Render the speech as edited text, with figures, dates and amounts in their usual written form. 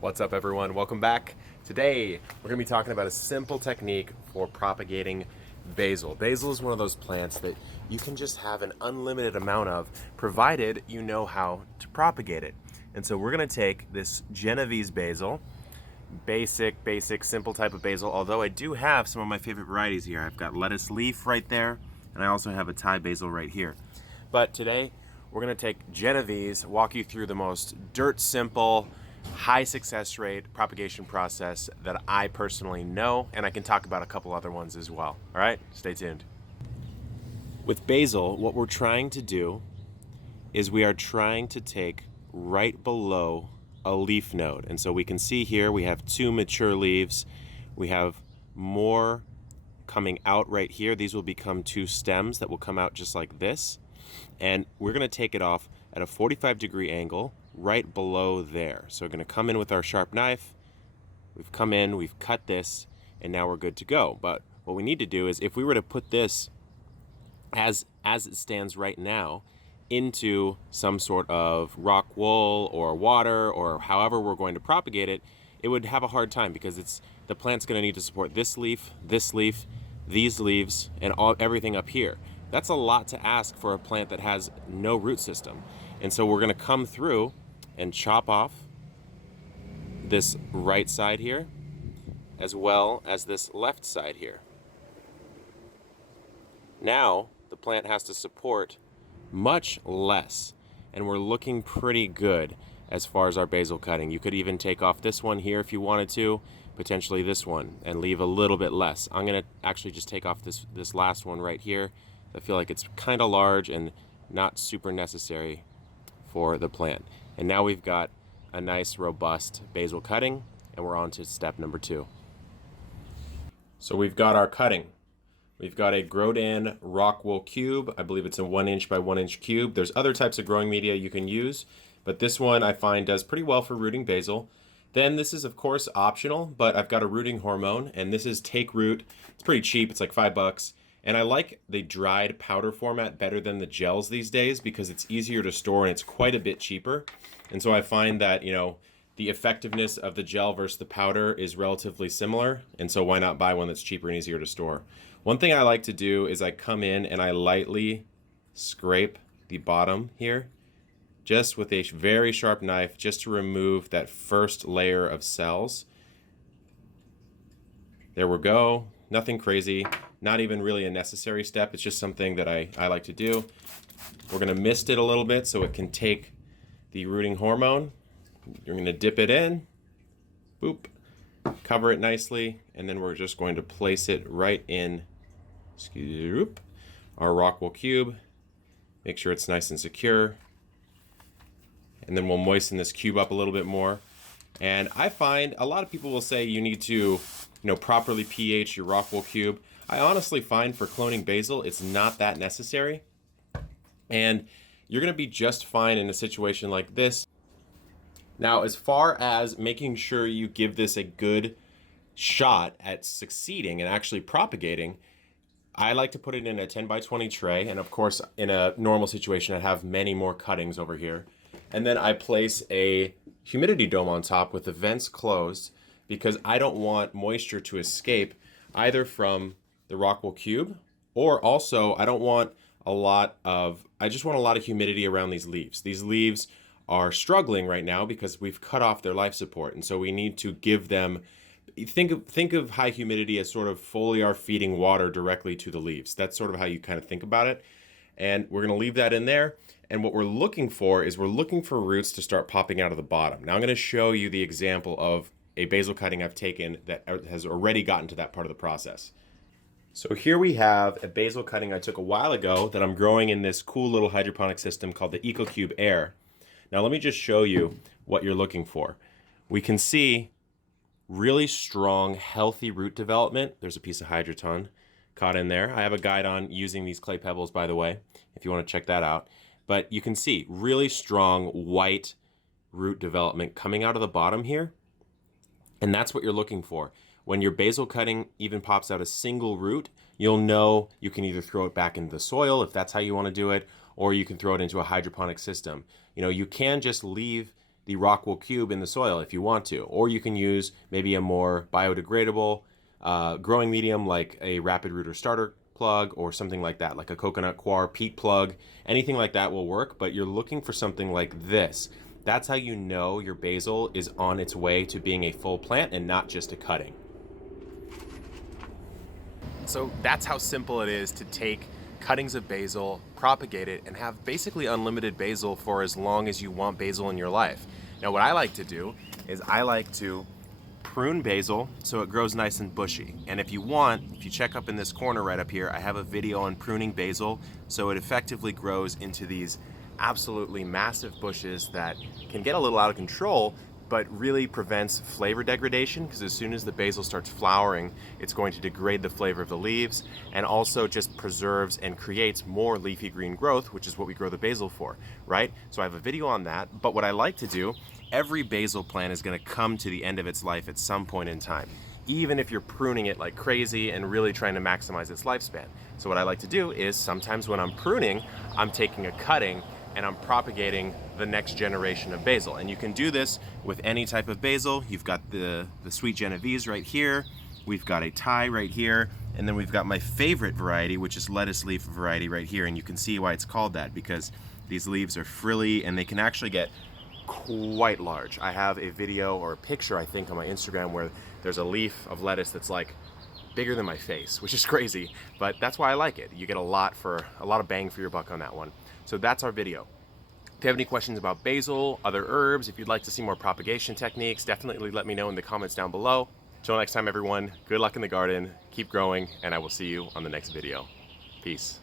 What's up, everyone? Welcome back. Today we're going to be talking about a simple technique for propagating basil. Basil is one of those plants that you can just have an unlimited amount of, provided you know how to propagate it. And so we're going to take this Genovese basil, basic, simple type of basil, although I do have some of my favorite varieties here. I've got lettuce leaf right there, and I also have a Thai basil right here. But today we're going to take Genovese, walk you through the most dirt simple, high success rate propagation process that I personally know, and I can talk about a couple other ones as well. All right, stay tuned. With basil, what we're trying to do is we are trying to take right below a leaf node. And so we can see here we have two mature leaves. We have more coming out right here. These will become two stems that will come out just like this. And we're going to take it off at a 45-degree angle right below there. So we're going to come in with our sharp knife. We've come in, we've cut this, and now we're good to go. But what we need to do is, if we were to put this as it stands right now into some sort of rock wool or water or however we're going to propagate it, it would have a hard time because the plant's going to need to support this leaf, these leaves, and everything up here. That's a lot to ask for a plant that has no root system. And so we're going to come through and chop off this right side here as well as this left side here. Now the plant has to support much less, and we're looking pretty good as far as our basil cutting. You could even take off this one here if you wanted to, potentially this one, and leave a little bit less. I'm going to actually just take off this last one right here. I feel like it's kind of large and not super necessary for the plant. And now we've got a nice robust basil cutting, and we're on to step number 2. So we've got our cutting. We've got a Grodan rock wool cube. I believe it's a 1 inch by 1 inch cube. There's other types of growing media you can use, but this one I find does pretty well for rooting basil. Then this is of course optional, but I've got a rooting hormone, and this is Take Root. It's pretty cheap, it's like $5. And I like the dried powder format better than the gels these days because it's easier to store and it's quite a bit cheaper. And so I find that, the effectiveness of the gel versus the powder is relatively similar. And so why not buy one that's cheaper and easier to store? One thing I like to do is I come in and I lightly scrape the bottom here, just with a very sharp knife, just to remove that first layer of cells. There we go. Nothing crazy, not even really a necessary step. It's just something that I like to do. We're going to mist it a little bit so it can take the rooting hormone. You're going to dip it in, boop, cover it nicely, and then we're just going to place it right in our rock wool cube. Make sure it's nice and secure. And then we'll moisten this cube up a little bit more. And I find a lot of people will say you need to properly pH your rock wool cube. I honestly find for cloning basil, it's not that necessary. And you're going to be just fine in a situation like this. Now, as far as making sure you give this a good shot at succeeding and actually propagating, I like to put it in a 10 by 20 tray. And of course, in a normal situation, I'd have many more cuttings over here. And then I place a humidity dome on top with the vents closed, because I don't want moisture to escape either from the rock wool cube, or also I just want a lot of humidity around these leaves. These leaves are struggling right now because we've cut off their life support, and so we need to give them, think of high humidity as sort of foliar feeding water directly to the leaves. That's sort of how you kind of think about it. And we're going to leave that in there. And what we're looking for roots to start popping out of the bottom. Now I'm going to show you the example of a basil cutting I've taken that has already gotten to that part of the process. So here we have a basil cutting I took a while ago that I'm growing in this cool little hydroponic system called the EcoCube Air. Now let me just show you what you're looking for. We can see really strong, healthy root development. There's a piece of hydroton caught in there. I have a guide on using these clay pebbles, by the way, if you want to check that out. But you can see really strong white root development coming out of the bottom here. And that's what you're looking for. When your basil cutting even pops out a single root, you'll know you can either throw it back into the soil if that's how you want to do it, or you can throw it into a hydroponic system. You can just leave the rock wool cube in the soil if you want to, or you can use maybe a more biodegradable growing medium like a rapid rooter starter plug or something like that, like a coconut coir peat plug. Anything like that will work, but you're looking for something like this. That's how you know your basil is on its way to being a full plant and not just a cutting. So that's how simple it is to take cuttings of basil, propagate it, and have basically unlimited basil for as long as you want basil in your life. Now what I like to do is I like to prune basil so it grows nice and bushy. And if you want, if you check up in this corner right up here, I have a video on pruning basil so it effectively grows into these absolutely massive bushes that can get a little out of control, but really prevents flavor degradation, because as soon as the basil starts flowering, it's going to degrade the flavor of the leaves, and also just preserves and creates more leafy green growth, which is what we grow the basil for, right? So I have a video on that, but what I like to do, every basil plant is gonna come to the end of its life at some point in time, even if you're pruning it like crazy and really trying to maximize its lifespan. So what I like to do is sometimes when I'm pruning, I'm taking a cutting and I'm propagating the next generation of basil. And you can do this with any type of basil. You've got the sweet Genovese right here. We've got a Thai right here. And then we've got my favorite variety, which is lettuce leaf variety right here. And you can see why it's called that, because these leaves are frilly and they can actually get quite large. I have a video or a picture, I think, on my Instagram where there's a leaf of lettuce that's like bigger than my face, which is crazy, but that's why I like it. You get a lot of bang for your buck on that one. So that's our video. If you have any questions about basil, other herbs, if you'd like to see more propagation techniques, definitely let me know in the comments down below. Till next time, everyone, good luck in the garden, keep growing, and I will see you on the next video. Peace.